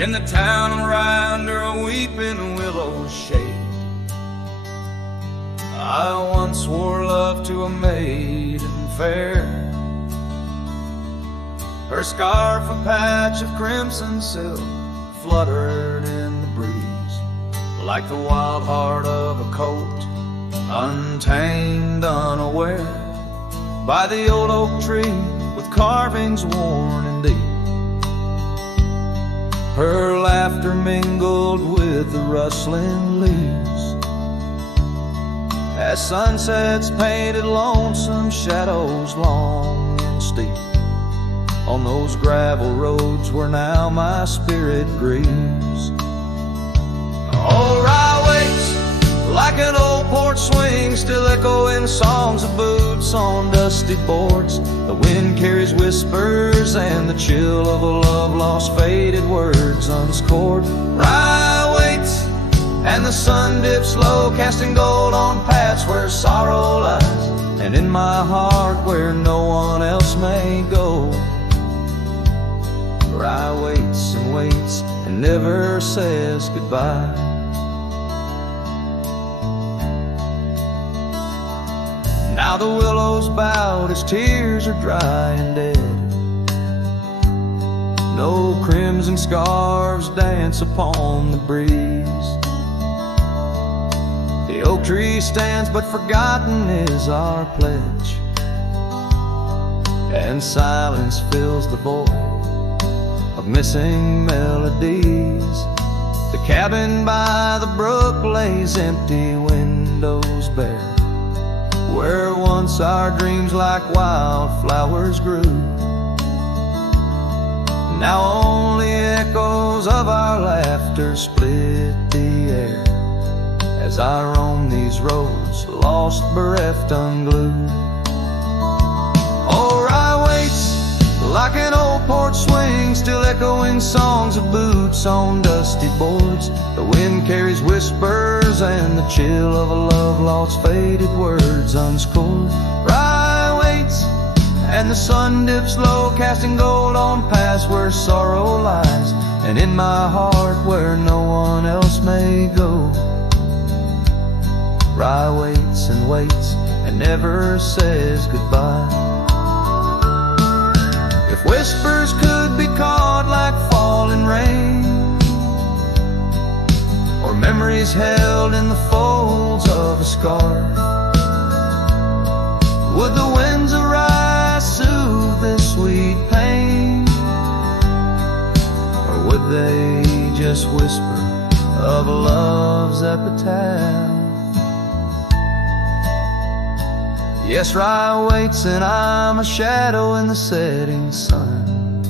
in the town right under a weeping willow shade. I once swore love to a maiden fair. Her scarf, a patch of crimson silk, fluttered in the breeze, like the wild heart of a colt, untamed, unaware, by the old oak tree with carvings worn and deep. Her laughter mingled with the rustling leaves, as sunsets painted lonesome shadows long and steep on those gravel roads where now my spirit grieves. Oh, Rye waits like an old porch swing, still echoing songs of boots on dusty boards. The wind carries whispers and the chill of a love lost, faded words unscored. Rye waits and the sun dips low, casting gold on paths where sorrow lies, and in my heart where no one else may go. Rye waits and never says goodbye. Now the willows bowed as tears are dry and dead. No crimson scarves dance upon the breeze. The oak tree stands, but forgotten is our pledge, and silence fills the void of missing melodies. The cabin by the brook lays empty, windows bare, where once our dreams like wildflowers grew. Now only echoes of our laughter split the air, as I roam these roads, lost, bereft, unglued. Oh, Rye waits like an old porch swing, still echoing songs of boots on dusty boards. The wind carries whispers and the chill of a love lost, faded words unscored. Rye waits and the sun dips low, casting gold on paths where sorrow lies, and in my heart where no one else may go. Rye waits and never says goodbye. If whispers could be caught like falling rain, or memories held in the folds of a scar, would the winds arise soothe this sweet pain, or would they just whisper of a love's epitaph? Yes, Rye waits and I'm a shadow in the setting sun,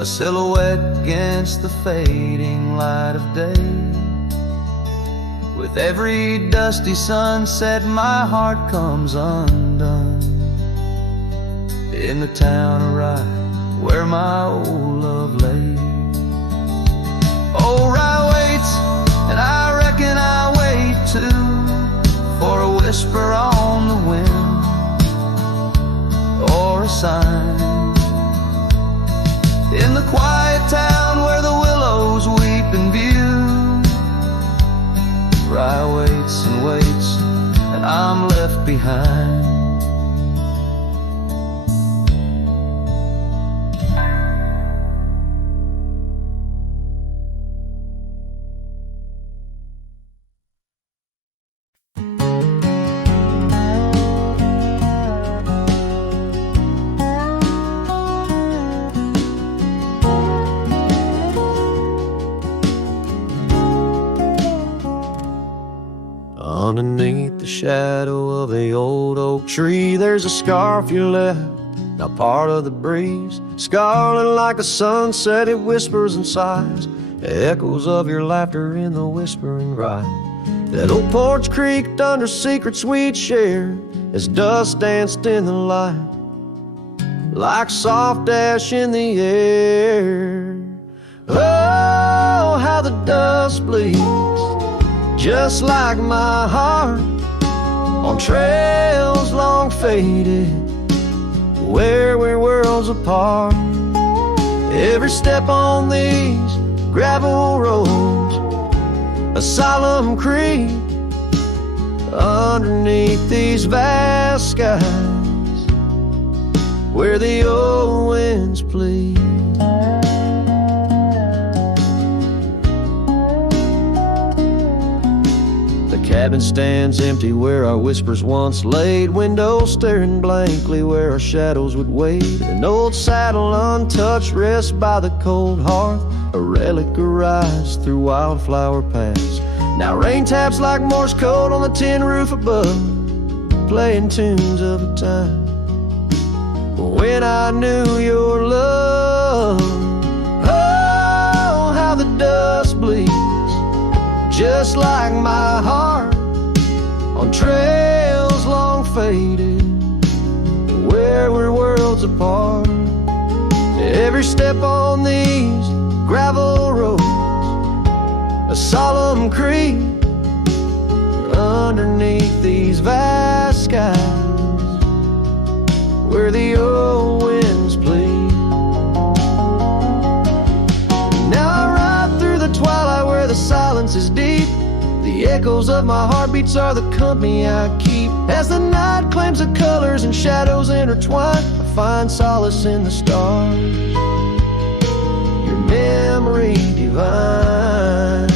a silhouette against the fading light of day. With every dusty sunset my heart comes undone, in the town of Rye where my old love lay. Oh, Rye waits and I reckon I wait too, for a whisper on the wind, or a sign in the quiet town where the willows weep in view. Rye waits and I'm left behind. Underneath the shadow of the old oak tree, there's a scarf you left, now part of the breeze. Scarlet like a sunset, it whispers and sighs, echoes of your laughter in the whispering rye. That old porch creaked under secrets we'd shared, as dust danced in the light, like soft ash in the air. Oh, how the dust bleeds, just like my heart, on trails long faded, where we're worlds apart. Every step on these gravel roads, a solemn creed underneath these vast skies where the old winds plead. The cabin stands empty where our whispers once laid, windows staring blankly where our shadows would wade. An old saddle untouched rests by the cold hearth, a relic arise through wildflower paths. Now rain taps like Morse code on the tin roof above, playing tunes of a time when I knew your love. Oh, how the dust bleeds, just like my heart, on trails long faded, where we're worlds apart. Every step on these gravel roads, a solemn creed underneath these vast skies where the old winds plead. Now I ride through the twilight where the silence is deep. The echoes of my heartbeats are the company I keep. As the night claims the colors and shadows intertwine, I find solace in the stars, your memory divine.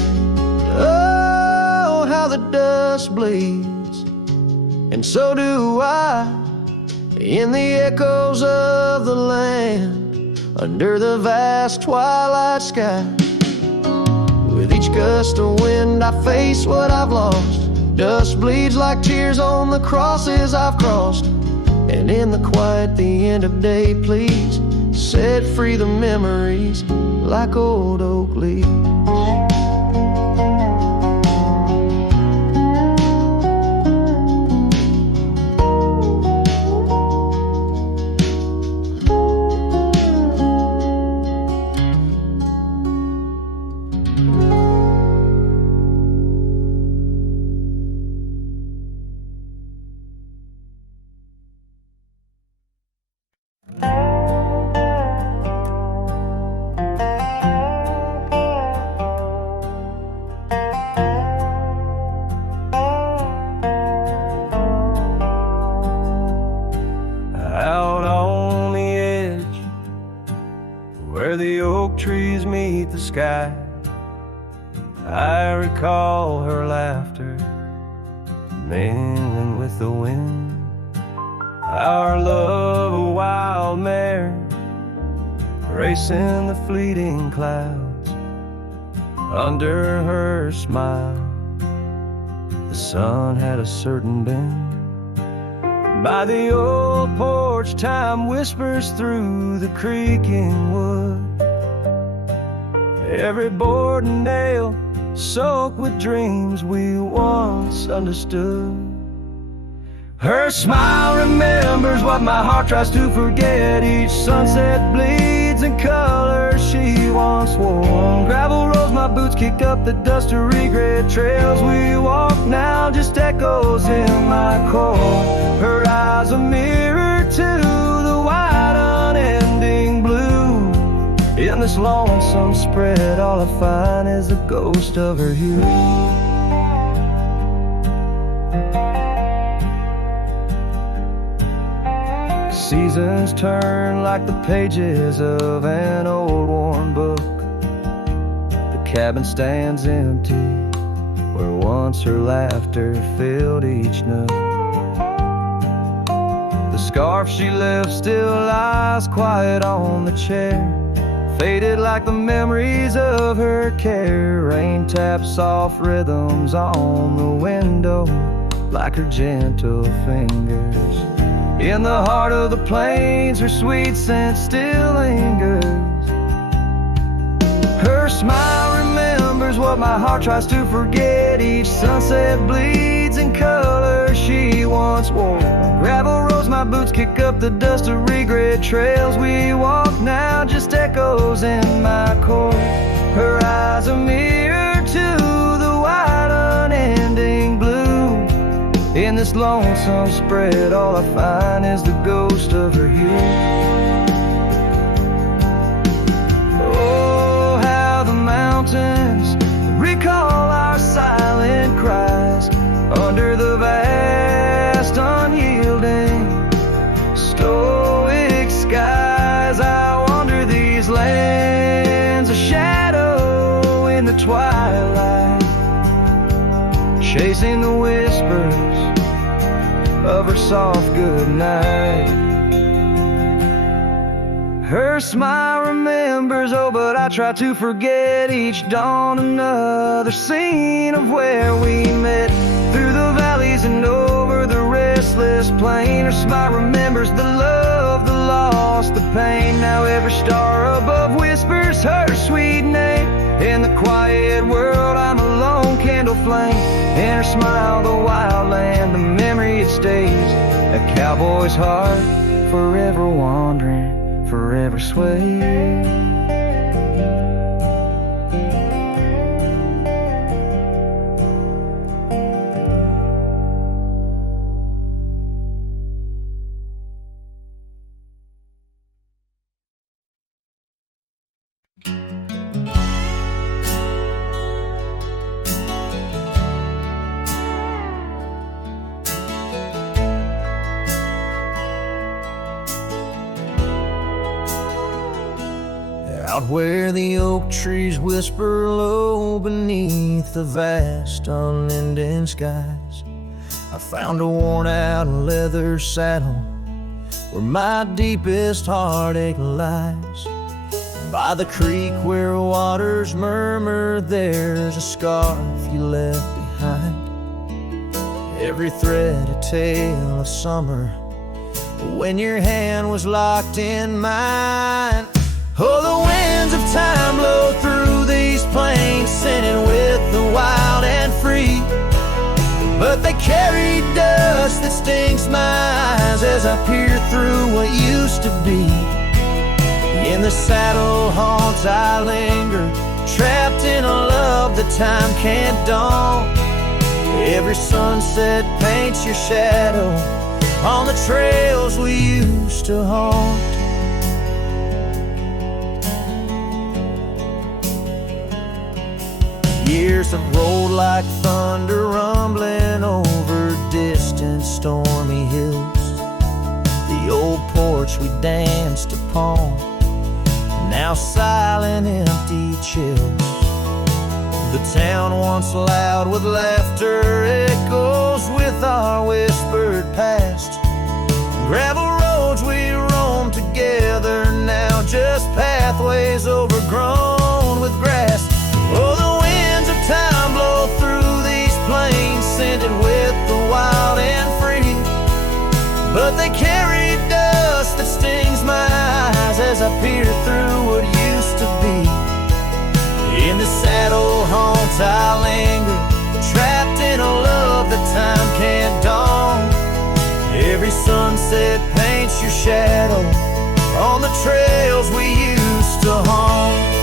Oh, how the dust bleeds, and so do I, in the echoes of the land, under the vast twilight sky. With each gust of wind I face what I've lost. Dust bleeds like tears on the crosses I've crossed. And in the quiet, the end of day, please set free the memories like old oak leaves. Trees meet the sky, I recall her laughter mingling with the wind. Our love a wild mare racing the fleeting clouds. Under her smile the sun had a certain bend. By the old porch time whispers through the creaking wood, every board and nail soaked with dreams we once understood. Her smile remembers what my heart tries to forget. Each sunset bleeds in colors she once wore. Gravel roads my boots kick up the dust of regret. Trails we walk now just echoes in my core. Her eyes a mirror to the wide unending blue. In this lonesome spread, all I find is the ghost of her hue. Seasons turn like the pages of an old worn book. The cabin stands empty where once her laughter filled each nook. The scarf she left still lies quiet on the chair, faded like the memories of her care. Rain taps soft rhythms on the window like her gentle fingers. In the heart of the plains her sweet scent still lingers. Her smile remembers what my heart tries to forget. Each sunset bleeds in color she once wore. Gravel roads my boots kick up the dust of regret. Trails we walk now just echoes in my core. Her eyes a mirror to the wide unending blue. In this lonesome spread, all I find is the ghost of her hue. chasing the whispers of her soft goodnight. Her smile remembers, oh, but I try to forget each dawn. Another scene of where we met, through the valleys and over the restless plain. Her smile remembers the love, the loss, the pain. Now every star above whispers her sweet name. In the quiet world I'm a lone candle flame. In her smile the wild land, the memory it stays. A cowboy's heart, forever wandering, forever sway. Out where the oak trees whisper low beneath the vast unending skies, I found a worn-out leather saddle where my deepest heartache lies. By the creek where waters murmur, there's a scarf you left behind. Every thread a tale of summer when your hand was locked in mine. Oh, the winds of time blow through these plains, scented with the wild and free. But they carry dust that stings my eyes as I peer through what used to be. In the saddle haunts I linger, trapped in a love that time can't daunt. Every sunset paints your shadow on the trails we used to haunt. Years have rolled like thunder, rumbling over distant stormy hills. The old porch we danced upon, now silent, empty chills. The town once loud with laughter echoes with our whispered past. Gravel roads we roamed together, now just pathways overgrown with grass. Oh, the winds of time blow through these plains, scented with the wild and free. But they carry dust that stings my eyes as I peer through what used to be. In the saddle haunts I linger, trapped in a love that time can't daunt. Every sunset paints your shadow on the trails we used to haunt.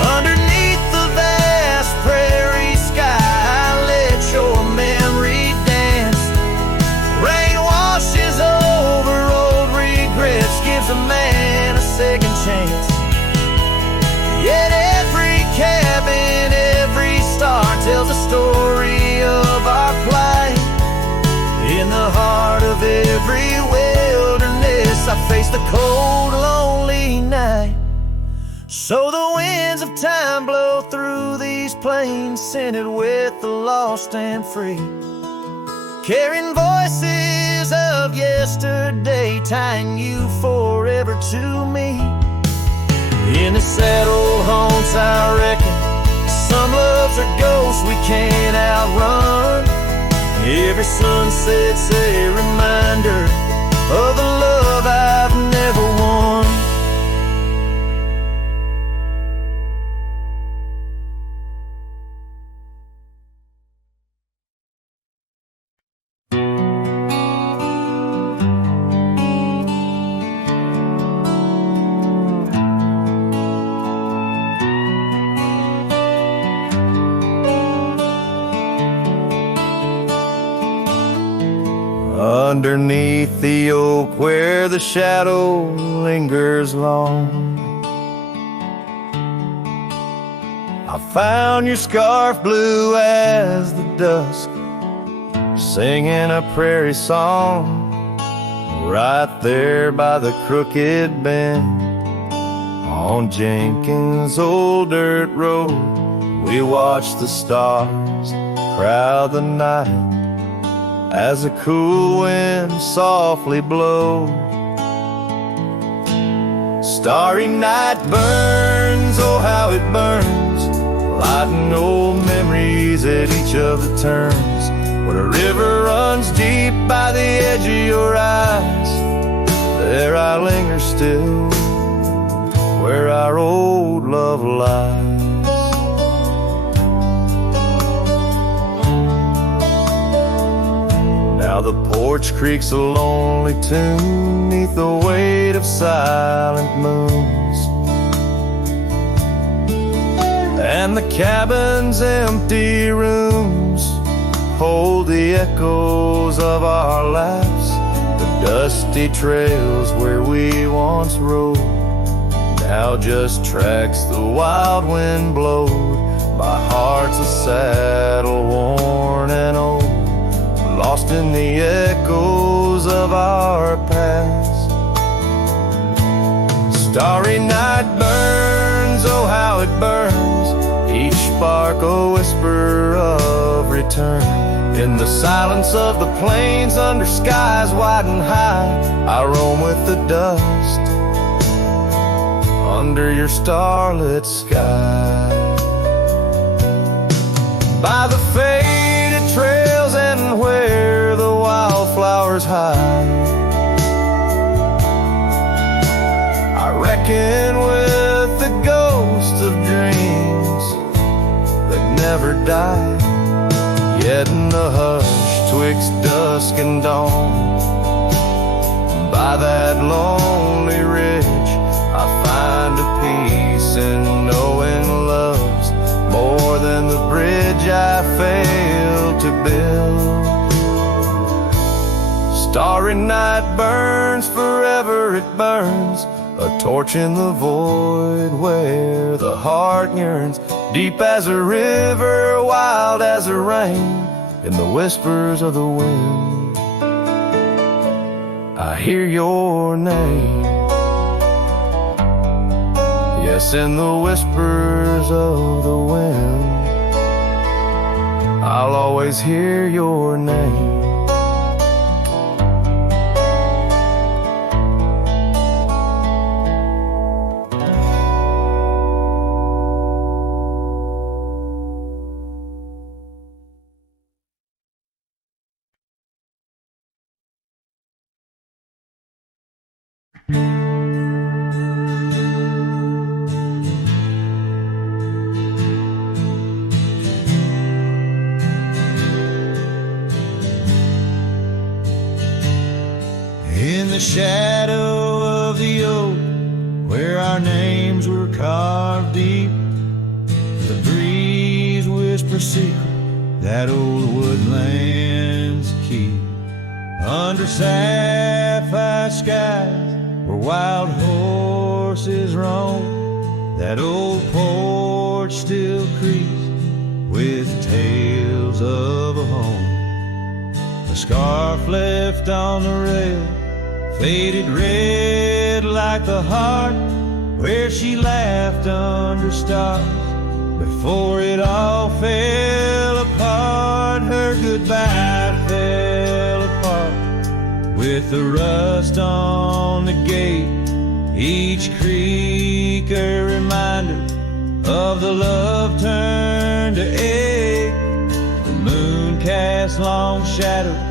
Underneath the vast prairie sky, I let your memory dance. Rain washes over old regrets, gives a man a second chance. Yet every cabin, every star tells a story of our plight. In the heart of every wilderness, I face the cold, lonely night. So the winds of time blow through these plains, scented with the lost and free, carrying voices of yesterday, tying you forever to me. In the saddle haunts I reckon, some loves are ghosts we can't outrun. Every sunset's a reminder of the love I've never won. Underneath the oak where the shadow lingers long, I found your scarf blue as the dusk, singing a prairie song. Right there by the crooked bend on Jenkins' old dirt road, We watch the stars crowd the night as a cool wind softly blows. Starry night burns, oh how it burns, lighting old memories at each of the turns. When a river runs deep by the edge of your eyes, there I linger still, where our old love lies. Now the porch creaks a lonely tune neath the weight of silent moons, and the cabin's empty rooms hold the echoes of our laughs, the dusty trails where we once rode, now just tracks the wild wind blowed by hearts a saddle worn and old, lost in the echoes of our past. Starry night burns, oh how it burns, each spark a whisper of return. In the silence of the plains under skies wide and high, I roam with the dust under your starlit sky. By the faded trails and where the wildflowers hide, I reckon with the ghosts of dreams that never die. Yet in the hush twixt dusk and dawn, by that lonely ridge, I find a peace in knowing love's more than the bridge I failed to build. Starry night burns, forever it burns, a torch in the void where the heart yearns, deep as a river, wild as a rain, in the whispers of the wind I hear your name. Yes, in the whispers of the wind I'll always hear your name. In the shadow of the oak, where our names were carved deep, the breeze whispers secret that old woodlands keep. Under sapphire skies, where wild horses roam, that old porch still creaks with tales of a home. A scarf left on the rail, faded red like the heart where she laughed under stars before it all fell apart. Her goodbye fell apart with the rust on the gate, each creak a reminder of the love turned to ache. The moon cast long shadows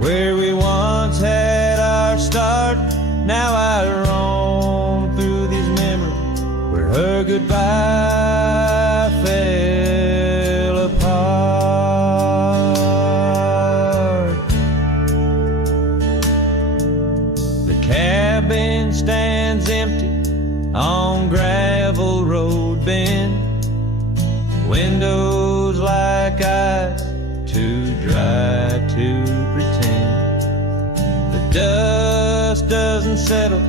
where we once had our start. Now I roam through these memories where her goodbye fell apart. The cabin stands empty on gravel road bend, windows like eyes too dry to pretend. The dust doesn't settle,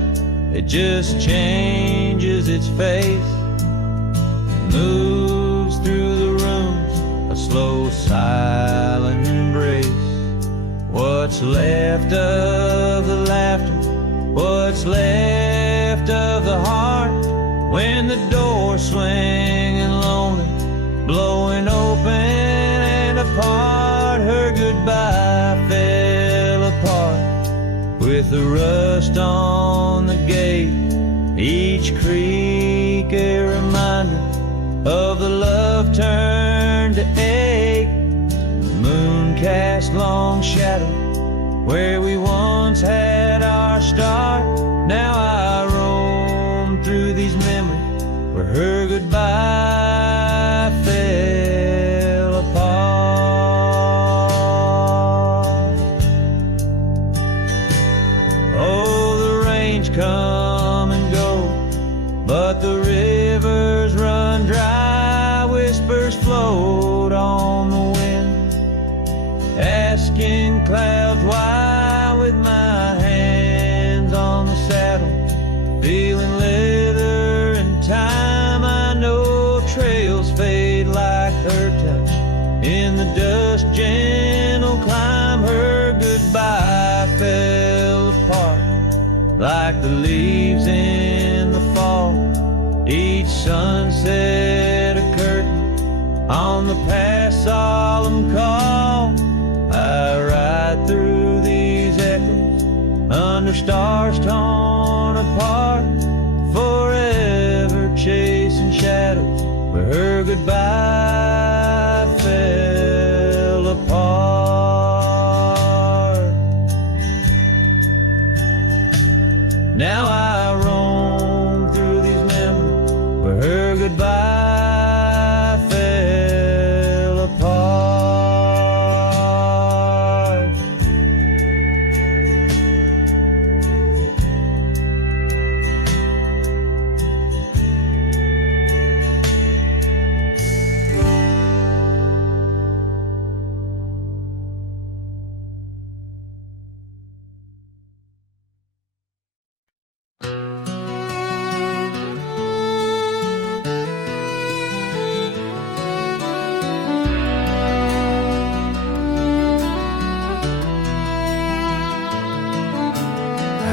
it just changes its face, moves through the rooms, a slow silent embrace. What's left of the laughter, what's left of the heart, when the door's swinging lonely blowing open and apart. Her goodbye fell apart with the rust on the gate. Each creak a reminder of the love turned to ache. Moon cast long shadow where we once had our start. Now I roam through these memories where her goodbye fell apart. Oh, the rains come and go, but the rivers run dry. Whispers float on the wind, asking clouds why. With my hands on the saddle, feeling leather and time, I know trails fade like her touch. In the dust, gentle climb. Her goodbye fell apart like the leaves in the fall. Each sunset a curtain on the past solemn call. I ride through these echoes under stars torn apart, forever chasing shadows where her goodbye fell apart. Now I roam through these memories where her goodbye fell apart.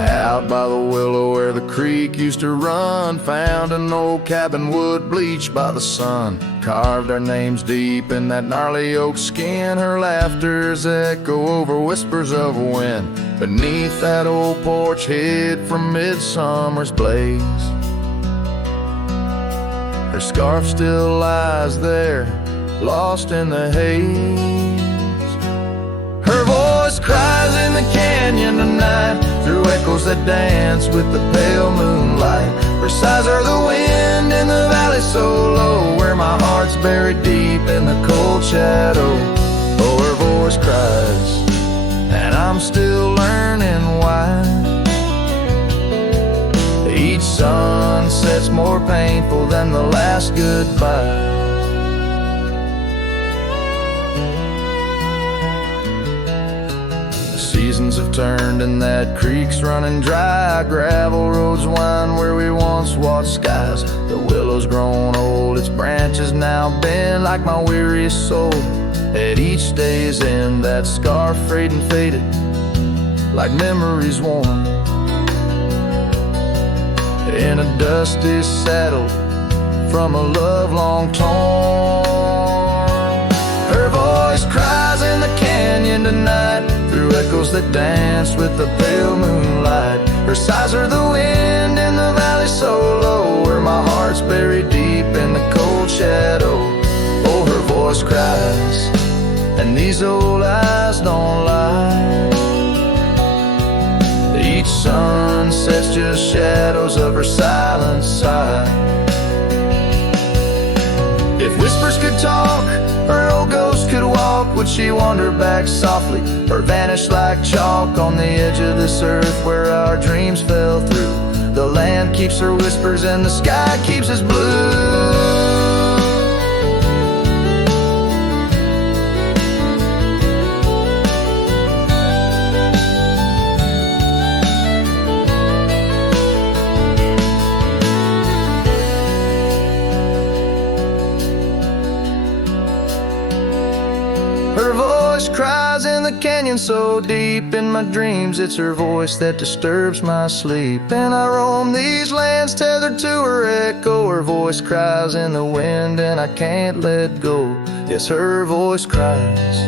Out by the willow where the creek used to run, found an old cabin wood bleached by the sun. Carved our names deep in that gnarly oak skin. Her laughter's echo over whispers of wind. Beneath that old porch hid from midsummer's blaze. Her scarf still lies there, lost in the haze. Her voice cries in the canyon tonight, through echoes that dance with the pale moonlight. Her sighs are the wind in the valley so low, where my heart's buried deep in the cold shadow. Oh, her voice cries, and I'm still learning why. Each sunset's more painful than the last goodbye. Seasons have turned and that creek's running dry. Gravel roads wind where we once watched skies. The willow's grown old, its branches now bend like my weariest soul. At each day's end, that scarf frayed and faded like memories worn. In a dusty saddle from a love long torn. Her voice cries in the canyon tonight, through echoes that dance with the pale moonlight. Her sighs are the wind in the valley so low, where my heart's buried deep in the cold shadow. Oh, her voice cries, and these old eyes don't lie. Each sunset's just shadows of her silent sigh. If whispers could talk, or old ghosts could walk, would she wander back softly, or vanish like chalk on the edge of this earth where our dreams fell through? The land keeps her whispers and the sky keeps us blue. Her voice cries in the canyon so so deep in my dreams, it's her voice that disturbs my sleep. And I roam these lands tethered to her echo. Her voice cries in the wind and I can't let go. Yes, her voice cries,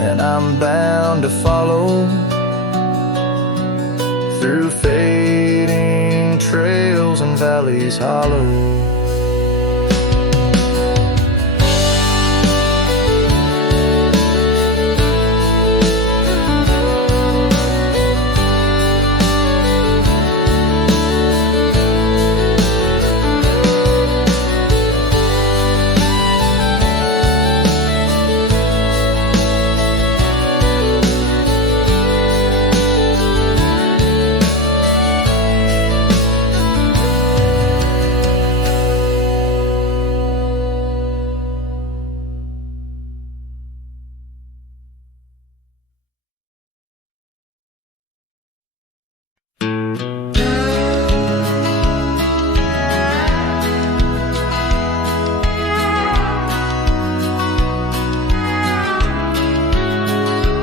and I'm bound to follow through fading trails and valleys hollow.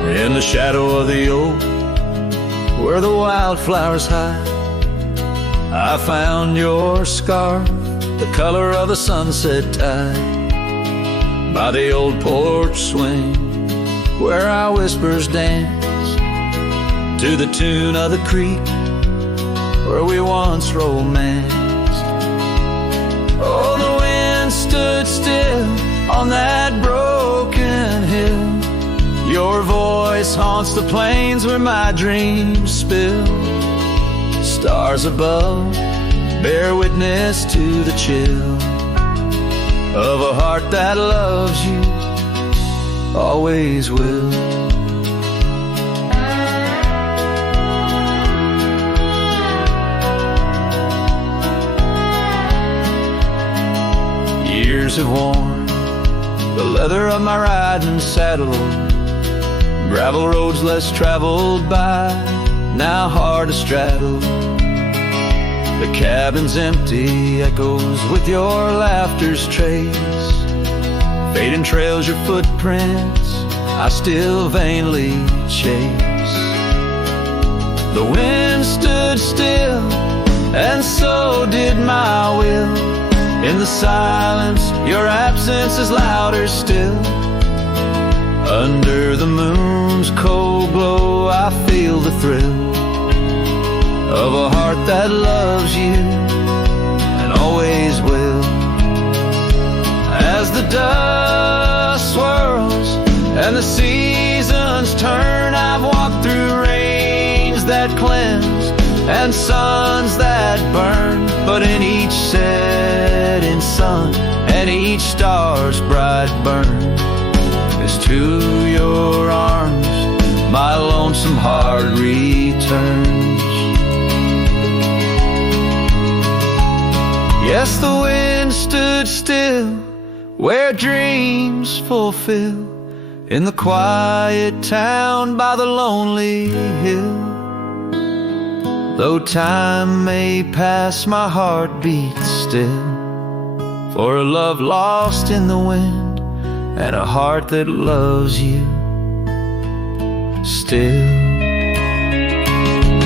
In the shadow of the oak, where the wildflowers hide, I found your scarf, the color of a sunset tide. By the old porch swing, where our whispers dance, to the tune of the creek, where we once romanced. Oh, the wind stood still on that broken hill. Your voice haunts the plains where my dreams spill. Stars above bear witness to the chill of a heart that loves you, always will. Years have worn the leather of my riding saddle, gravel roads less traveled by, now hard to straddle. The cabin's empty, echoes with your laughter's trace. Fading trails, your footprints, I still vainly chase. The wind stood still, and so did my will. In the silence, your absence is louder still. Under the moon's cold glow, I feel the thrill of a heart that loves you and always will. As the dust swirls and the seasons turn, I've walked through rains that cleanse and suns that burn, but in each setting sun and each star's bright burn, to your arms my lonesome heart returns. Yes, the wind stood still where dreams fulfill, in the quiet town by the lonely hill. Though time may pass, my heart beats still, for a love lost in the wind and a heart that loves you still.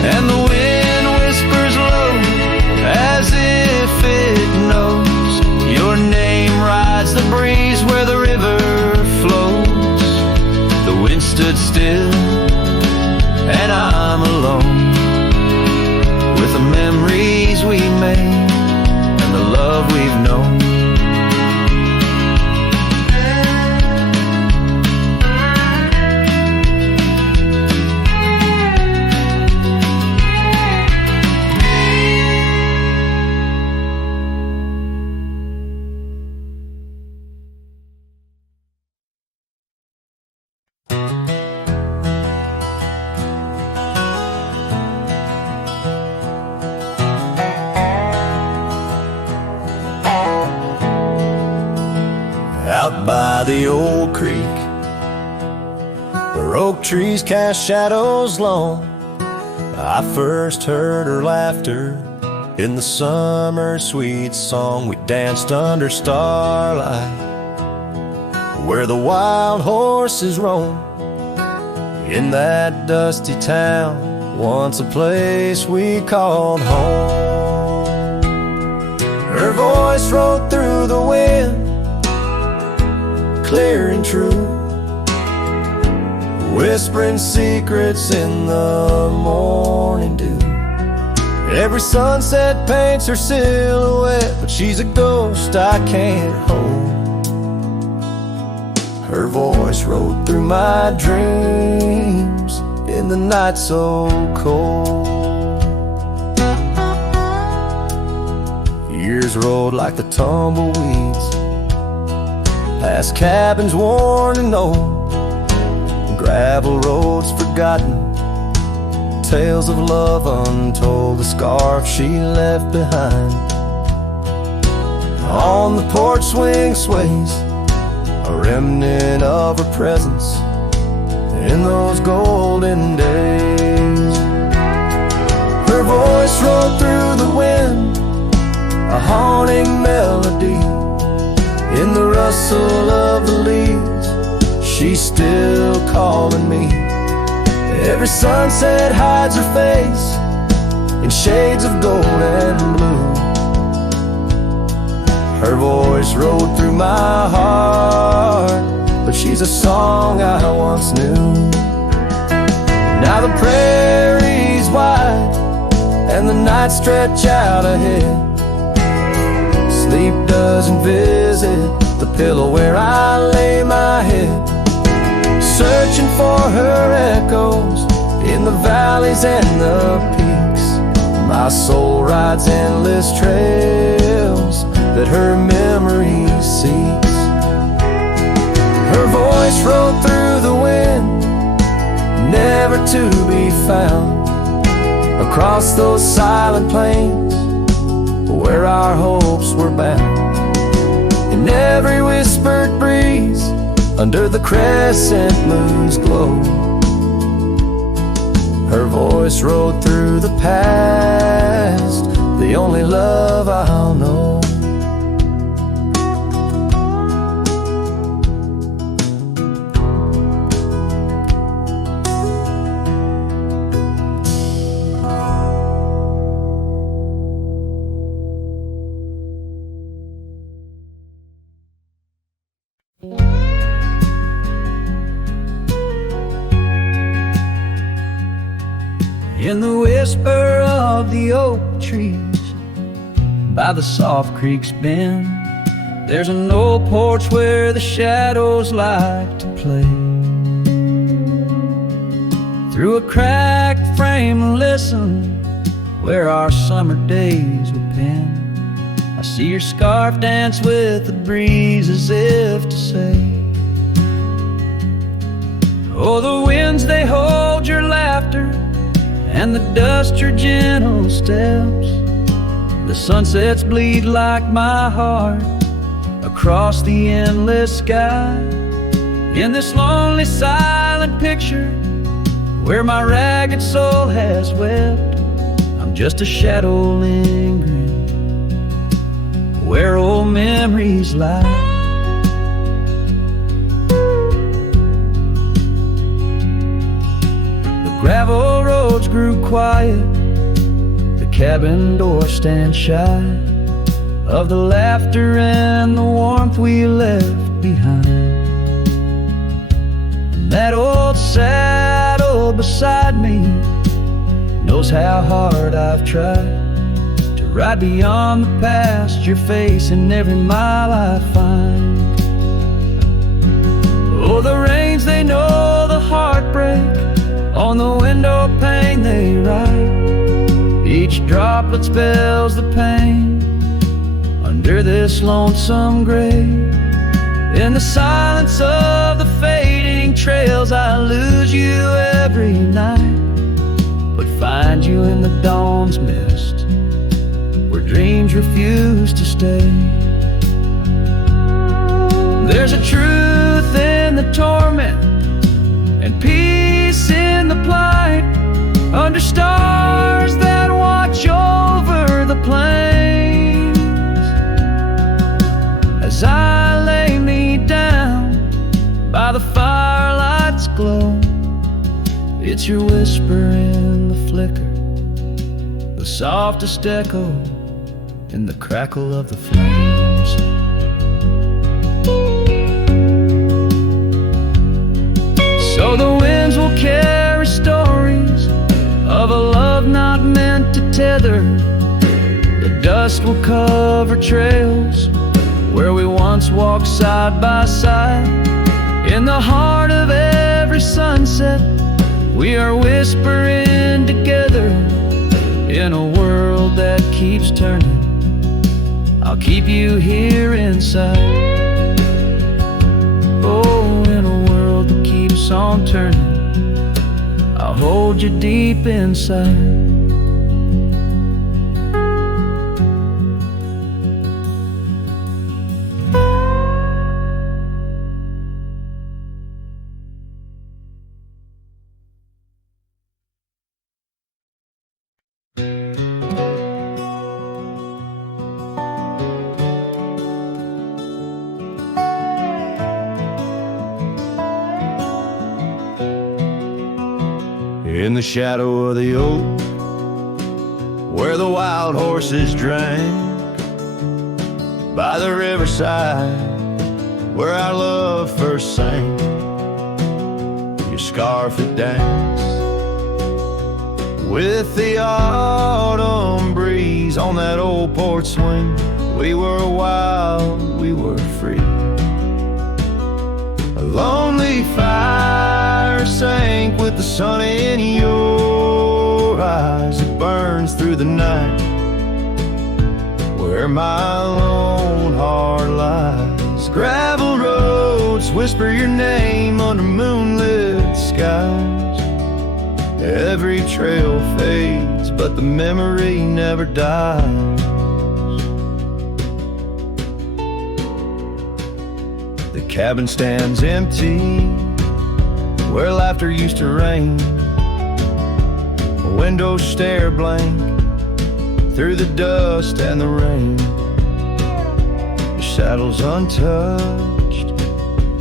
And the wind whispers low as if it knows your name rides the breeze where the river flows. The wind stood still and I'm alone with the memories we made and the love we've known. Out by the old creek, where oak trees cast shadows long, I first heard her laughter in the summer sweet song. We danced under starlight where the wild horses roam, In that dusty town, once a place we called home. Her voice rode through the wind, clear and true, whispering secrets in the morning dew. Every sunset paints her silhouette, but she's a ghost I can't hold. Her voice rode through my dreams in the night so cold. Years rolled like the tumbleweeds, past cabins worn and old, gravel roads forgotten, tales of love untold, the scarf she left behind. On the porch swing sways a remnant of her presence in those golden days. Her voice rolled through the wind, a haunting melody. In the rustle of the leaves, she's still calling me. Every sunset hides her face in shades of gold and blue. Her voice rode through my heart, but she's a song I once knew. Now the prairie's wide and the nights stretch out ahead. Sleep doesn't visit the pillow where I lay my head, searching for her echoes in the valleys and the peaks. My soul rides endless trails that her memory seeks. Her voice rode through the wind, never to be found, across those silent plains where our hopes were bound. In every whispered breeze, under the crescent moon's glow, her voice rode through the past, the only love I'll know. In the whisper of the oak trees by the soft creek's bend, there's an old porch where the shadows like to play. Through a cracked frame, listen where our summer days were penned. I see your scarf dance with the breeze as if to say, oh, the winds, they hold your laughter, and the dust your gentle steps. The sunsets bleed like my heart across the endless sky. In this lonely silent picture where my ragged soul has wept, I'm just a shadow lingering where old memories lie. Gravel roads grew quiet, the cabin door stands shy of the laughter and the warmth we left behind. And that old saddle beside me knows how hard I've tried to ride beyond the past, your face in every mile I find. Oh, the rains, they know the heartbreak, on the window pane they write. Each droplet spells the pain under this lonesome grave. In the silence of the fading trails, I lose you every night, but find you in the dawn's mist where dreams refuse to stay. There's a truth in the torment and peace in the plight, under stars that watch over the plains. As I lay me down by the firelight's glow, It's your whisper in the flicker, the softest echo in the crackle of the flames. So the winds will carry stories of a love not meant to tether. The dust will cover trails where we once walked side by side. In the heart of every sunset, we are whispering together. In a world that keeps turning, I'll keep you here inside. Oh, in a world that keeps on turning, I'll hold you deep inside. In the shadow of the oak, where the wild horses drank, by the riverside, where our love first sang, your scarf had danced with the autumn breeze on that old porch swing. We were wild, we were free. A lonely fire sank with the sun in your eyes. It burns through the night where my lone heart lies. Gravel roads whisper your name under moonlit skies. Every trail fades, but the memory never dies. The cabin stands empty where laughter used to reign. Windows stare blank through the dust and the rain. Your saddle's untouched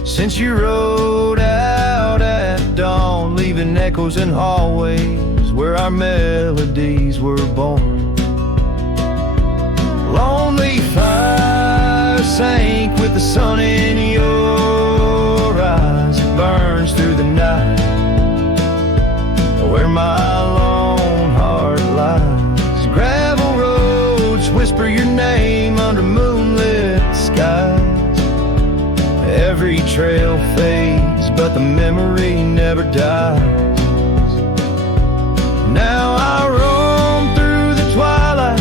since you rode out at dawn, leaving echoes in hallways where our melodies were born. Lonely fire sank with the sun in your eyes. It burns through the night where my lone heart lies. Gravel roads whisper your name under moonlit skies. Every trail fades, but the memory never dies. Now I roam through the twilight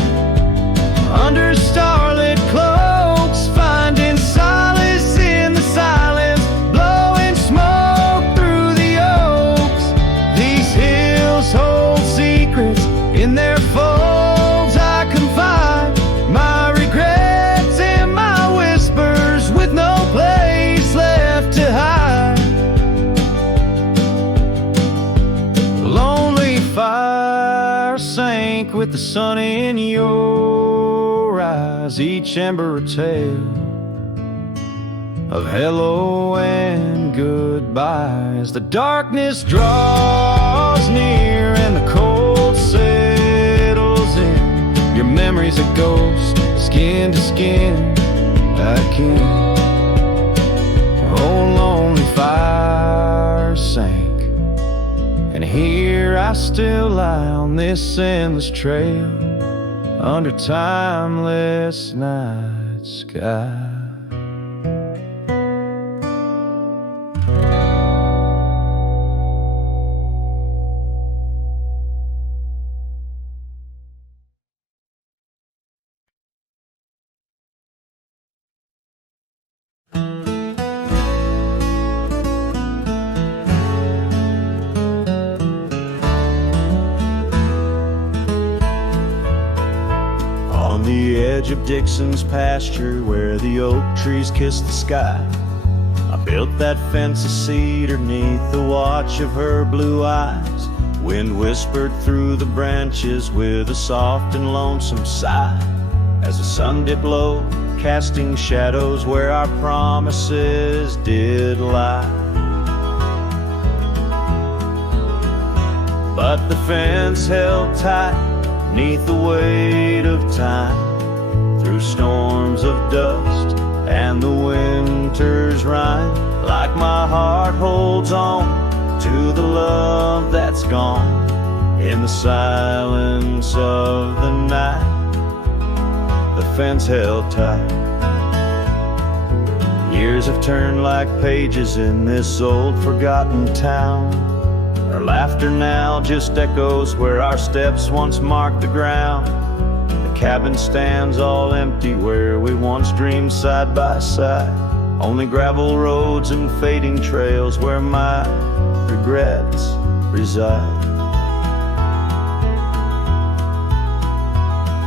under starlit cloaks, finding solace in the silence, blowing smoke through the oaks. These hills hold secrets in their folds. I confide my regrets and my whispers with no place left to hide. The lonely fire sank with the sun in your eyes. Each ember a tale of hello and goodbye. As the darkness draws near and the cold settles in, your memory's a ghost, skin to skin, I can. Oh, lonely fire sank, and here I still lie on this endless trail under timeless night sky. On the edge of Dixon's pasture, where the oak trees kiss the sky, I built that fence of cedar neath the watch of her blue eyes. Wind whispered through the branches with a soft and lonesome sigh, as the sun dipped low, casting shadows where our promises did lie. but the fence held tight neath the weight of time, through storms of dust and the winter's rime. Like my heart holds on to the love that's gone in the silence of the night, the fence held tight. Years have turned like pages in this old forgotten town. Our laughter now just echoes where our steps once marked the ground. The cabin stands all empty where we once dreamed side by side. Only gravel roads and fading trails where my regrets reside.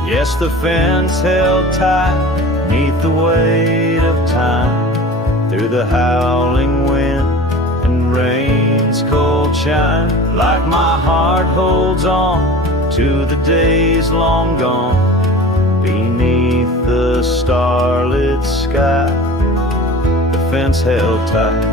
Yes, the fence held tight neath the weight of time, through the howling wind and rain's cold chime. Like my heart holds on to the days long gone, beneath the starlit sky, the fence held tight.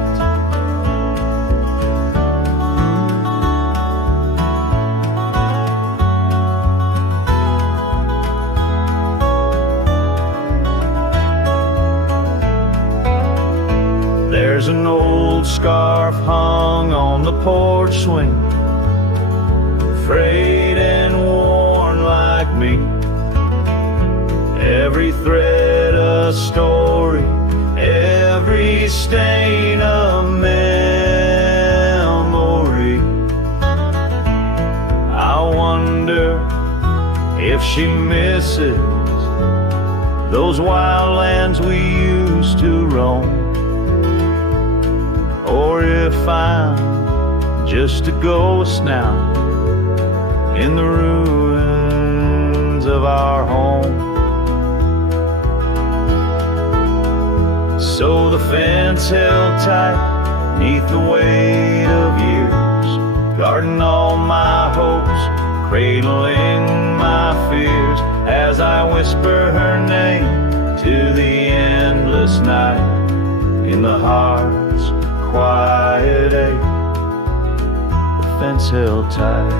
There's an old scarf hung on the porch swing, frayed and worn like me. Every thread a story, every stain a memory. I wonder if she misses those wild lands we used to roam, or if I'm just a ghost now in the ruins of our home. So the fence held tight neath the weight of years, guarding all my hopes, cradling my fears, as I whisper her name to the endless night in the heart's quiet ache. The fence held tight,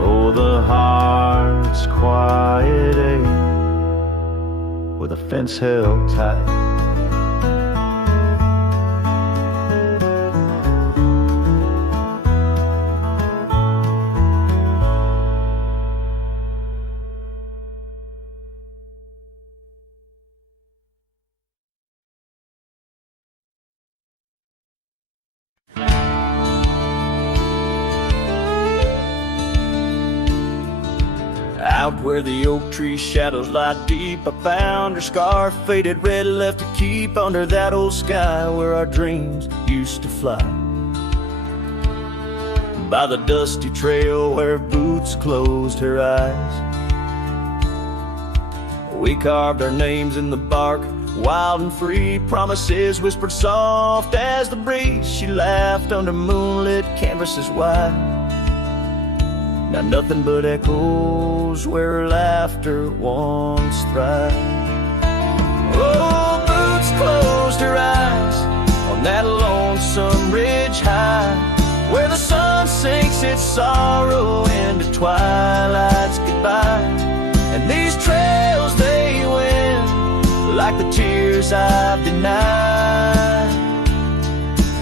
oh, the heart's quiet ache, with a fence held tight. Out where the oak tree shadows lie deep, I found her scarf, faded red, left to keep under that old sky where our dreams used to fly. By the dusty trail where boots closed her eyes, we carved our names in the bark, wild and free, promises whispered soft as the breeze. She laughed under moonlit canvases wide, now nothing but echoes where her laughter once thrived. Oh, boots closed her eyes on that lonesome ridge high, where the sun sinks its sorrow into twilight's goodbye. And these trails they win like the tears I've denied,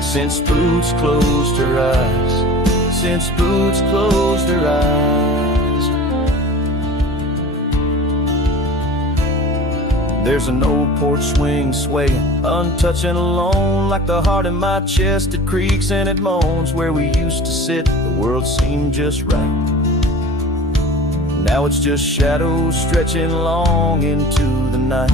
since boots closed her eyes, since boots closed her eyes. There's an old porch swing swaying, untouched and alone, like the heart in my chest. It creaks and it moans. Where we used to sit, the world seemed just right. Now it's just shadows stretching long into the night.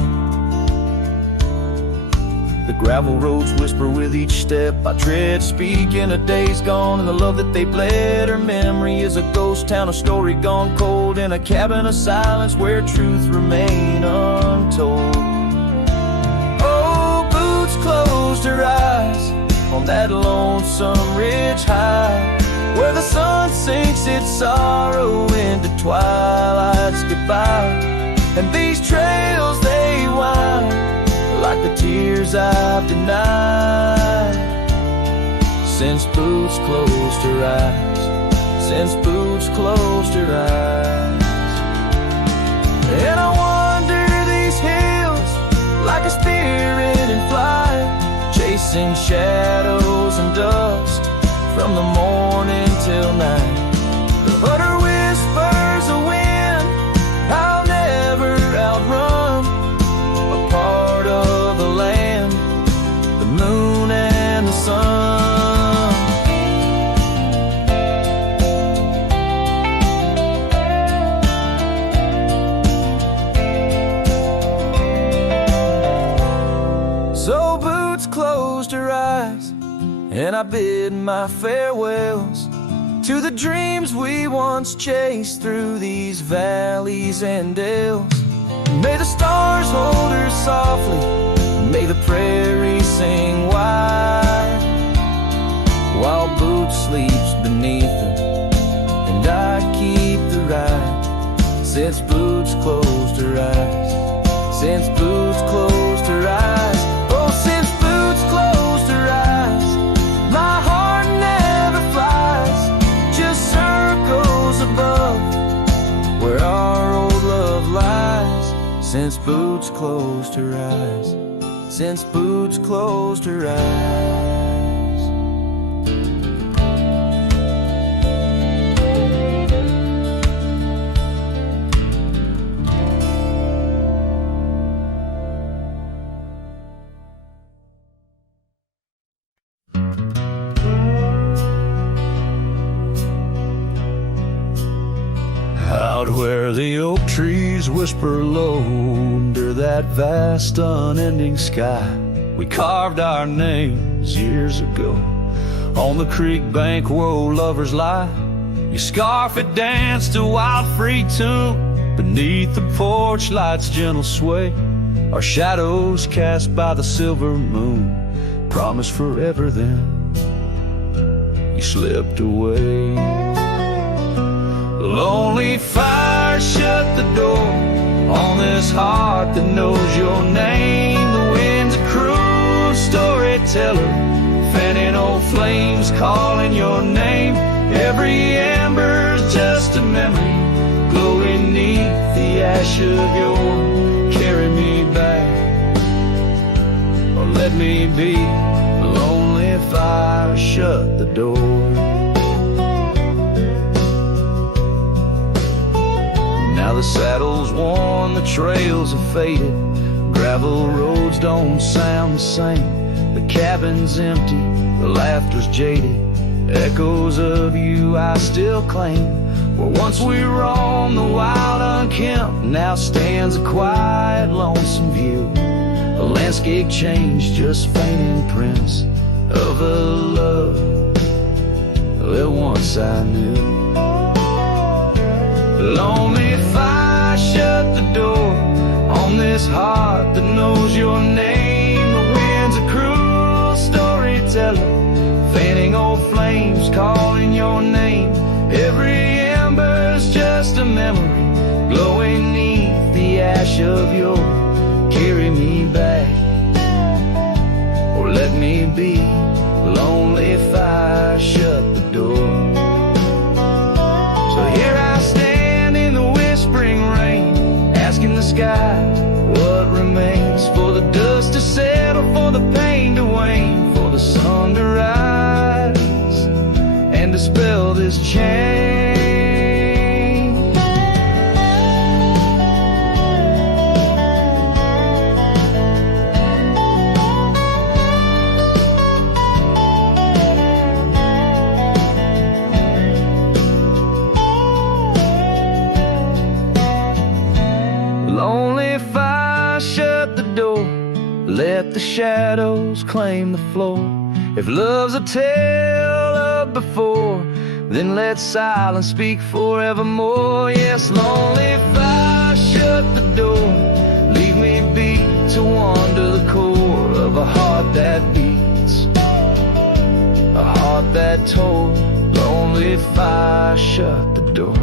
The gravel roads whisper with each step I tread, speaking of days gone and the love that they bled. Her memory is a ghost town, a story gone cold, in a cabin of silence where truth remain untold. Oh, boots closed her eyes on that lonesome ridge high, where the sun sinks its sorrow into twilight's goodbye. And these trails they wind like the tears I've denied, since boots closed her eyes, closed her eyes. And I wander these hills like a spirit in flight, chasing shadows and dust from the morning till night. But her whispers of wind I'll never outrun, a part of the land, the moon and the sun. So Boots closed her eyes, and I bid my farewells to the dreams we once chased through these valleys and dales. May the stars hold her softly, may the prairie sing wide, while Boots sleeps beneath them, and I keep the ride. Since Boots closed her eyes, since Boots closed her eyes, oh, since Boots closed her eyes, my heart never flies, just circles above where our old love lies. Since Boots closed her eyes, since Boots closed her eyes. Out where the oak trees whisper low under that vast unending sky, we carved our names years ago on the creek bank where old lovers lie. Your scarf it danced a wild free tune beneath the porch light's gentle sway, our shadows cast by the silver moon, promised forever then you slipped away. Lonely fire shut the door on this heart that knows your name. The wind's a cruel storyteller, fanning old flames calling your name. Every ember's just a memory glowing neath the ash of your carry me back, or let me be. Lonely fire shut the door. Now the saddle's worn, the trails have faded, gravel roads don't sound the same. The cabin's empty, the laughter's jaded, echoes of you I still claim. Where once we roamed the wild unkempt, now stands a quiet, lonesome view. A landscape changed, just faint imprints of a love that once I knew. Lonely fire shut the door on this heart that knows your name. The wind's a cruel storyteller, fanning old flames calling your name. Every ember's just a memory glowing neath the ash of your carry me back, or let me be. Lonely fire shut the door. So here I stand in the whispering rain, asking the sky what remains, for the dust to settle, for the pain to wane, for the sun to rise and dispel this chain. Lonely fire shut the door, let the shadows claim the floor. If love's a tale of before, then let silence speak forevermore. Yes, lonely fire shut the door, leave me be to wander the core of a heart that beats, a heart that tore. Lonely fire shut the door.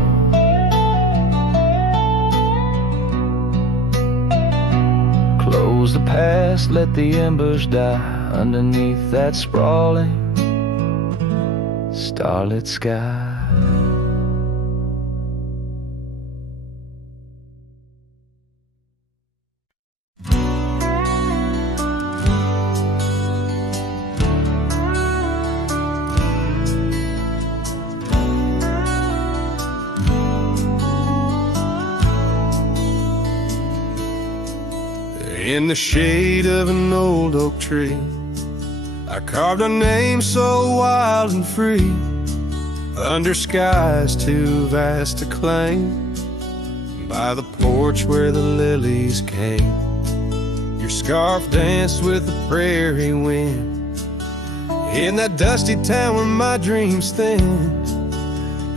Close the past, let the embers die underneath that sprawling starlit sky. In the shade of an old oak tree, I carved a name so wild and free, under skies too vast to claim, by the porch where the lilies came. Your scarf danced with the prairie wind, in that dusty town where my dreams thinned,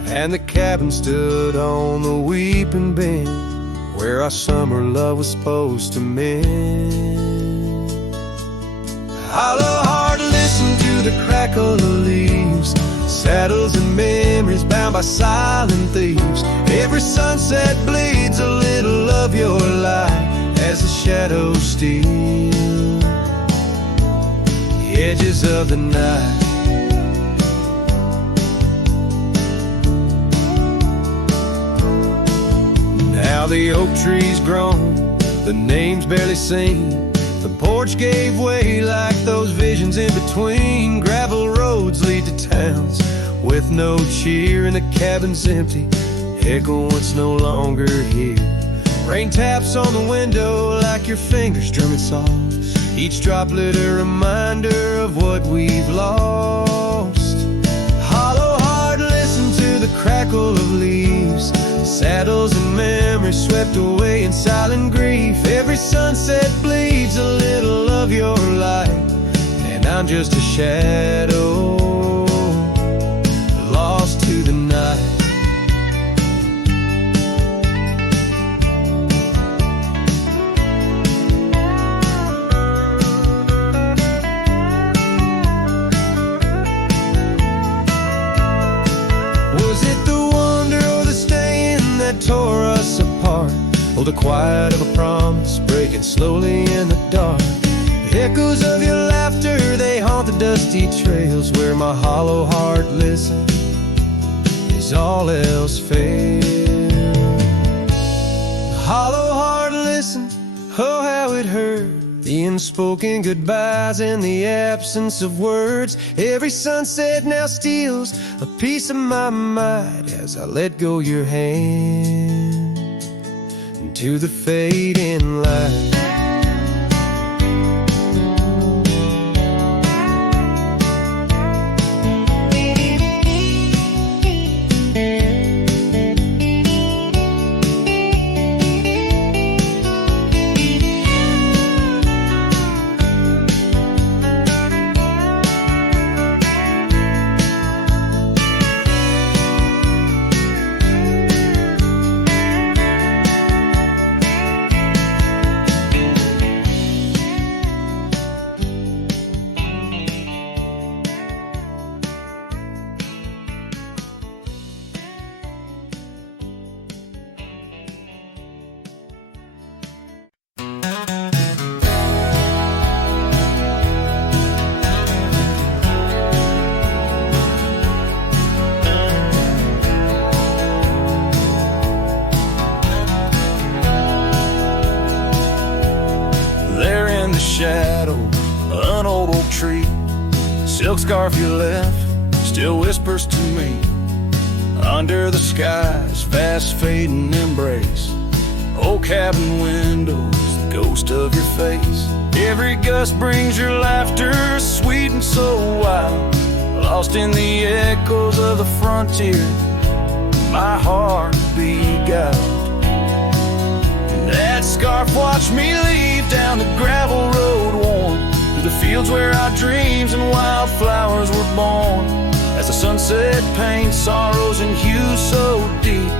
and the cabin stood on the weeping bend, where our summer love was supposed to mend. Hollow heart, listen to the crackle of leaves, saddles and memories bound by silent thieves. Every sunset bleeds a little of your light as the shadows steal the edges of the night. Now the oak tree's grown, the name's barely seen, the porch gave way like those visions in between. Gravel roads lead to towns with no cheer, and the cabin's empty, echo once no longer here. Rain taps on the window like your fingers drumming soft, each droplet a reminder of what we've lost. Hollow heart, listen to the crackle of leaves, saddles and memories swept away in silent grief. Every sunset bleeds a little of your light, and I'm just a shadow lost to the night. Was it the wonder or the staying that tore us apart? Oh, the quiet of a promise breaking slowly in the dark. The echoes of your laughter, they haunt the dusty trails, where my hollow heart listens as all else fails. Hollow heart listens, oh how it hurt, the unspoken goodbyes and the absence of words. Every sunset now steals a piece of my mind as I let go your hand into the fading light. Shadow, an old oak tree, silk scarf you left still whispers to me. Under the sky's fast fading embrace, old cabin windows, the ghost of your face. Every gust brings your laughter, sweet and so wild, lost in the echoes of the frontier. My heart beguiled. That scarf watched me leave down the gravel road worn, through the fields where our dreams and wildflowers were born. As the sunset paints sorrows and hues so deep,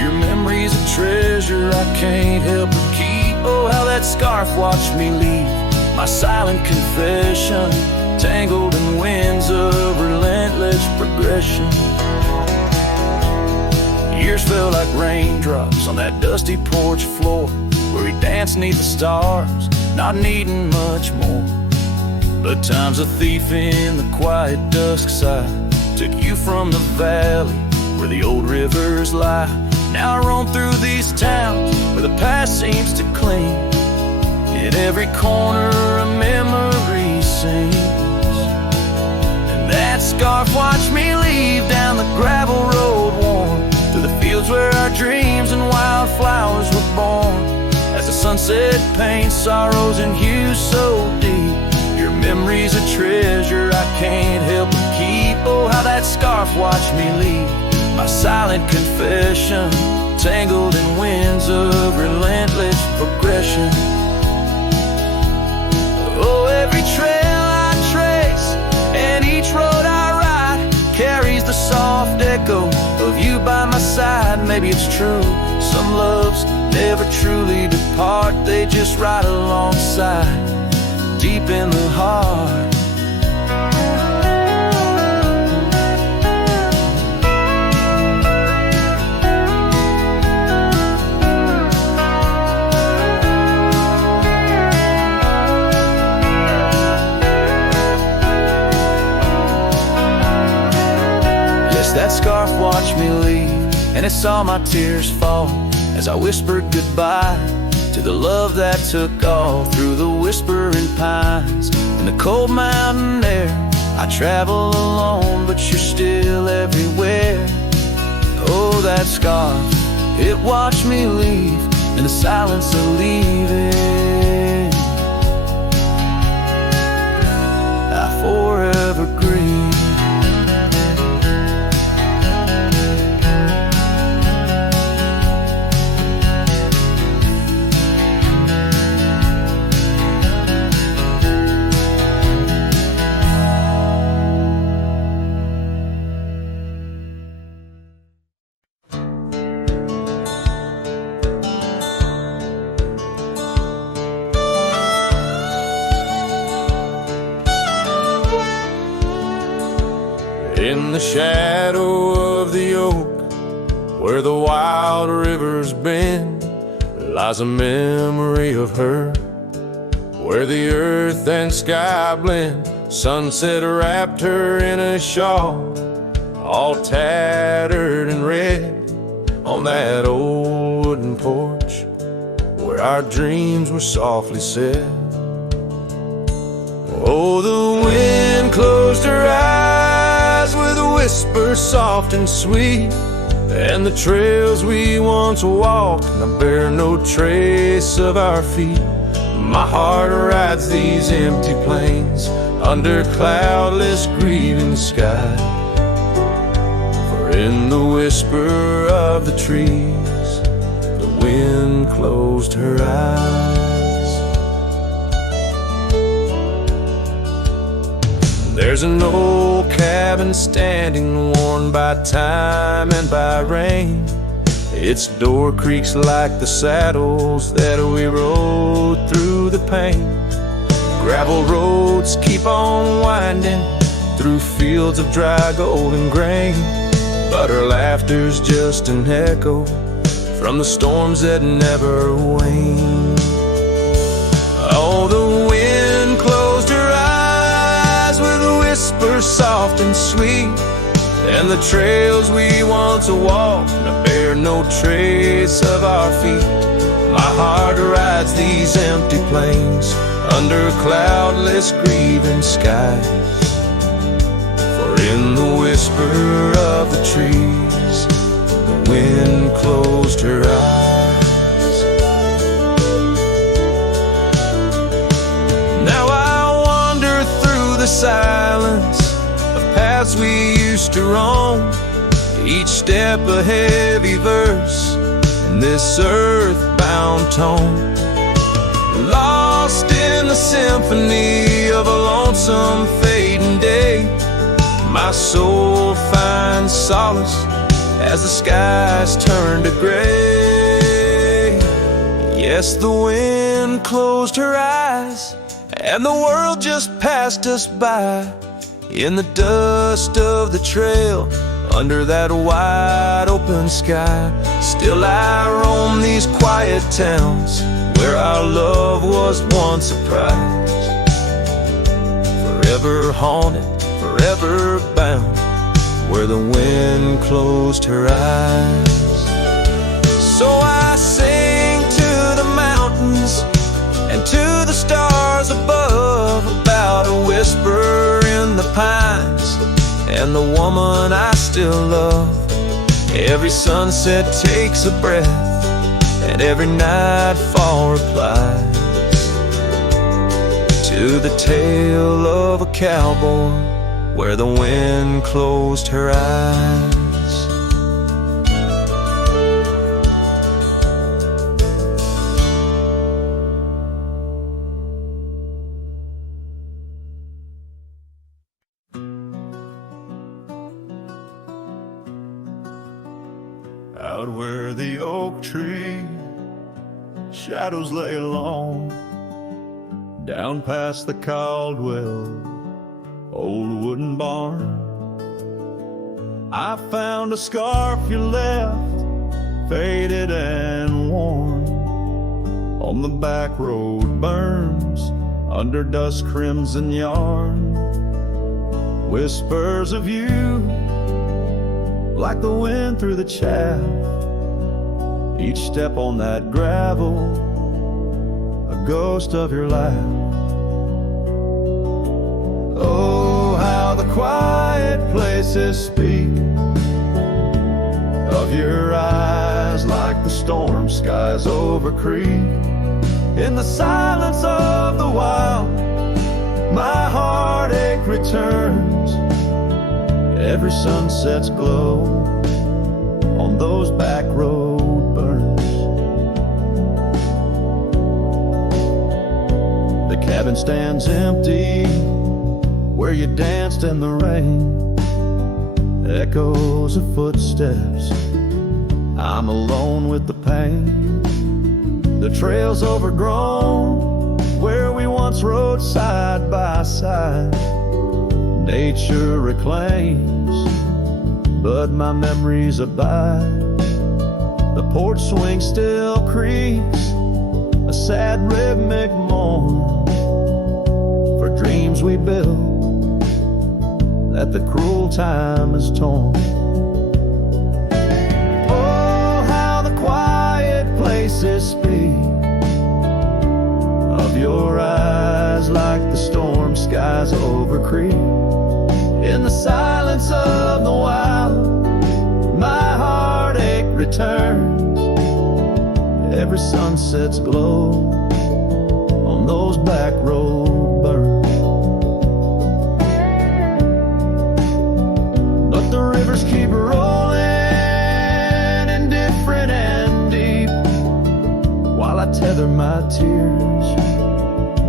your memory's a treasure I can't help but keep. Oh, how that scarf watched me leave, my silent confession, tangled in winds of relentless progression. Years felt like raindrops on that dusty porch floor, where we danced neath the stars, not needing much more. But time's a thief in the quiet dusk side, took you from the valley where the old rivers lie. Now I roam through these towns where the past seems to cling, in every corner a memory sings. And that scarf watched me leave down the gravel road worn, through the fields where our dreams and wildflowers were born. As the sunset paints sorrows and hues so deep. Your memory's a treasure I can't help but keep. Oh, how that scarf watched me leave, my silent confession, tangled in winds of relentless progression. Oh, every trail I trace and each road I ride carries the soft echo of you by my side. Maybe it's true, some loves never truly depart, they just ride alongside, deep in the heart. Yes, that scarf watched me leave, and it saw my tears fall as I whispered goodbye to the love that took all through the whispering pines. In the cold mountain air, I travel alone, but you're still everywhere. Oh, that scarf, it watched me leave in the silence of leaving. I forever grieve. In the shadow of the oak, where the wild rivers bend, lies a memory of her, where the earth and sky blend. Sunset wrapped her in a shawl, all tattered and red, on that old wooden porch where our dreams were softly said. Oh, the wind closed her eyes with a whisper soft and sweet, and the trails we once walked now bear no trace of our feet. My heart rides these empty plains under cloudless grieving sky, for in the whisper of the trees the wind closed her eyes. There's an old cabin standing, worn by time and by rain. Its door creaks like the saddles that we rode through the pain. Gravel roads keep on winding through fields of dry golden grain, but her laughter's just an echo from the storms that never wane. Oh, the wind closed her eyes with a whisper soft and sweet, and the trails we once walked now bear no trace of our feet. My heart rides these empty plains under cloudless grieving skies, for in the whisper of the trees the wind closed her eyes. Now I wander through the silence of paths we used to roam, each step a heavy verse in this earthbound tone, lost in the symphony of a lonesome fading day. My soul finds solace as the skies turn to gray. Yes, the wind closed her eyes, and the world just passed us by. In the dust of the trail, under that wide open sky, still I roam these quiet towns where our love was once a prize. Forever haunted, forever bound, where the wind closed her eyes. So I sing to the mountains and to the stars above about a whisper in the pines and the woman I still love. Every sunset takes a breath and every nightfall replies to the tale of a cowboy where the wind closed her eyes. Out where the oak tree shadows lay alone, down past the Caldwell old wooden barn, I found a scarf you left, faded and worn, on the back road burns under dust crimson yarn. Whispers of you like the wind through the chaff, each step on that gravel a ghost of your laugh. Oh, how the quiet places speak of your eyes, like the storm skies over creek. In the silence of the wild, my heartache returns. Every sunset's glow on those back road burns. The cabin stands empty where you danced in the rain. Echoes of footsteps, I'm alone with the pain. The trail's overgrown where we once rode side by side. Nature reclaims, but my memories abide. The porch swing still creaks, a sad rhythmic mourn for dreams we built that the cruel time has torn. Oh, how the quiet places speak of your eyes, like the storm skies over creek. In the silence of the wild, my heartache returns. Every sunset's glow on those back road burns. But the rivers keep rolling, indifferent and deep, while I tether my tears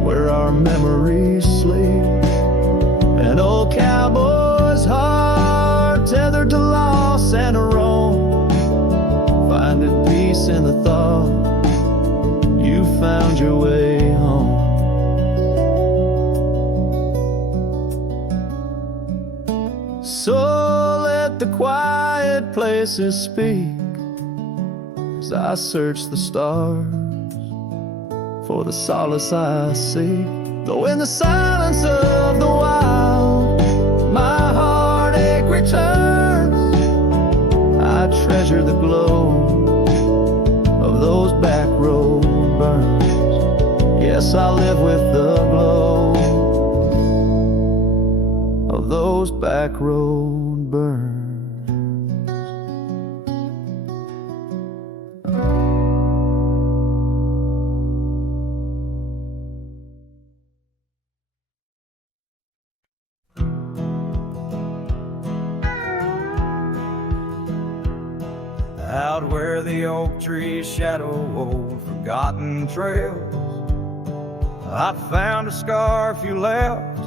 where our memories sleep. An old cowboy's heart tethered to loss and a roam, finding peace in the thought you found your way home. So let the quiet places speak as I search the stars for the solace I seek. Though in the silence of the wild, my heartache returns, I treasure the glow of those back road burns. Yes, I live with the glow of those back road burns. Out where the oak trees shadow old forgotten trails, I found a scarf you left,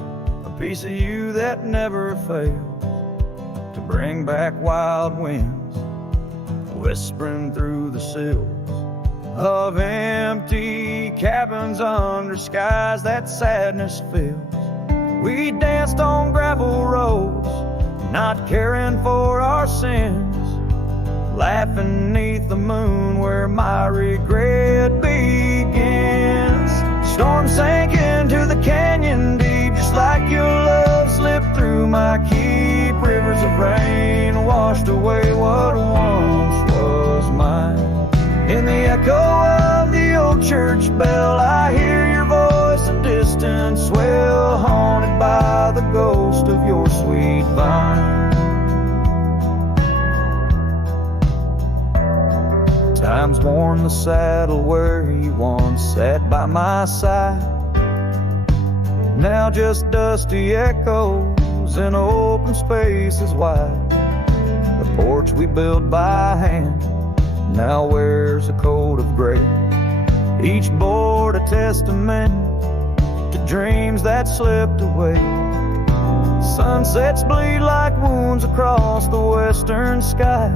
a piece of you that never fails to bring back wild winds, whispering through the sills of empty cabins under skies that sadness fills. We danced on gravel roads, not caring for our sins, laughing neath the moon where my regret begins. Storm sank into the canyon deep, just like your love slipped through my keep. Rivers of rain washed away what once was mine. In the echo of the old church bell, I hear your voice, a distant swell, haunted by the ghost of your sweet vine. Time's worn the saddle where he once sat by my side. Now just dusty echoes and open spaces wide. The porch we built by hand now wears a coat of gray. Each board a testament to dreams that slipped away. Sunsets bleed like wounds across the western sky.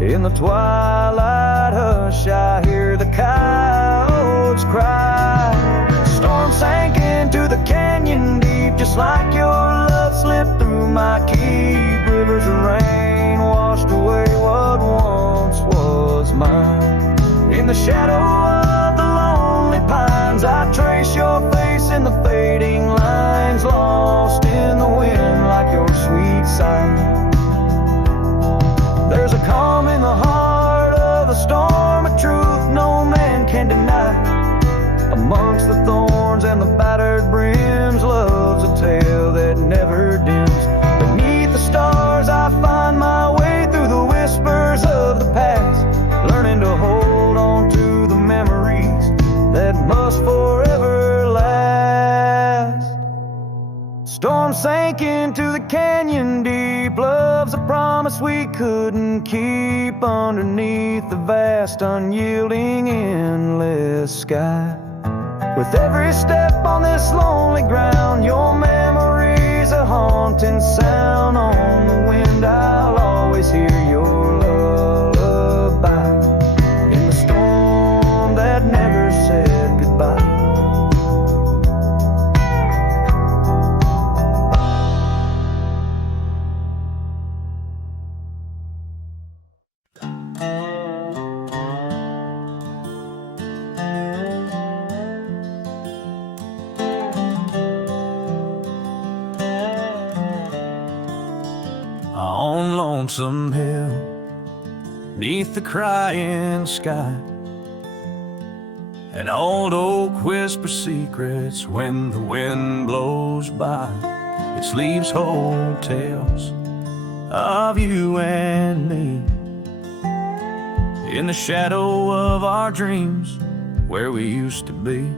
In the twilight hush I hear the coyotes cry. Storm sank into the canyon deep, just like your love slipped through my keep. Rivers of rain washed away what once was mine. In the shadow of the lonely pines I trace your face in the fading lines, lost in the wind like your sweet sight. There's a calm in the heart of a storm, a truth no man can deny. Amongst the thorns and the battered brims, love's a tale that never dims. Beneath the stars I find my way through the whispers of the past, learning to hold on to the memories that must forever last. Storm sank into the canyon deep, love's a promise we couldn't keep underneath the vast, unyielding, endless sky. With every step on this lonely ground, your memory's a haunting sound. On the wind I'll always hear your lullaby, in the storm that never said goodbye. On Lonesome Hill, neath the crying sky, an old oak whispers secrets when the wind blows by. Its leaves hold tales of you and me, in the shadow of our dreams where we used to be.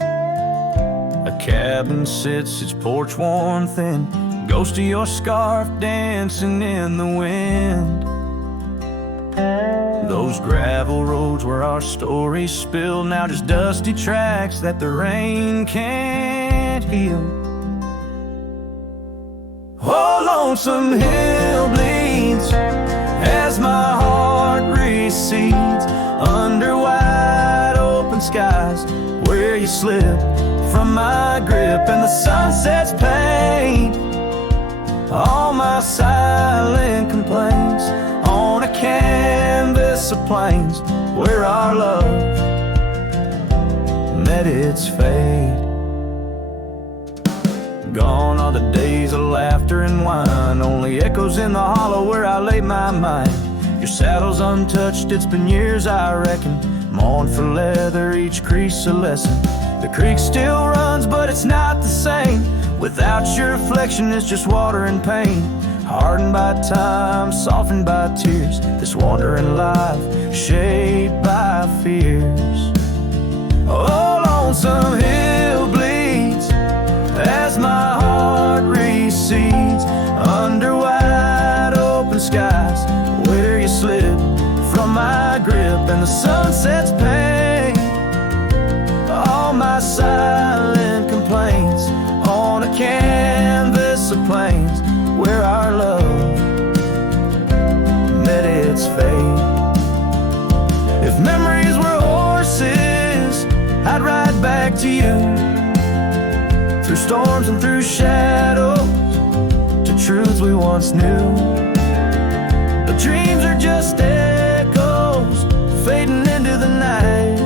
A cabin sits, its porch worn thin, ghost of your scarf dancing in the wind. Those gravel roads where our stories spill, now just dusty tracks that the rain can't heal. Oh, Lonesome Hill bleeds as my heart recedes under wide open skies where you slip from my grip, and the sunset's paint all my silent complaints on a canvas of plains where our love met its fate. Gone are the days of laughter and wine, only echoes in the hollow where I lay my mind. Your saddle's untouched, it's been years I reckon, mourn for leather, each crease a lesson. The creek still runs but it's not the same, without your reflection it's just water and pain. Hardened by time, softened by tears, this wandering life shaped by fears. Oh, Lonesome Hill bleeds as my heart recedes under wide open skies where you slip from my grip, and the sunset's pain all my silent complaints on a canvas of plains where our love met its fate. If memories were horses, I'd ride back to you, through storms and through shadows, to truths we once knew. But dreams are just echoes fading into the night,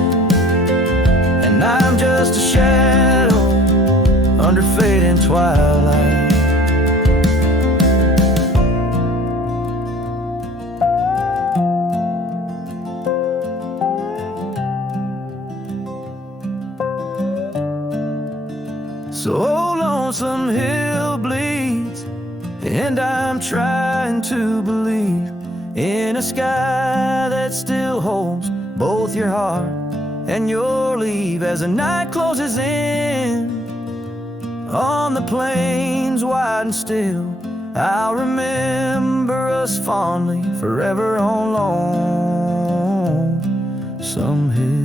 and I'm just a shadow under fading twilight. So Lonesome Hill bleeds, and I'm trying to believe in a a sky that still holds both your heart and your leave as the night closes in. On the plains wide and still, I'll remember us fondly forever on Lonesome Hill.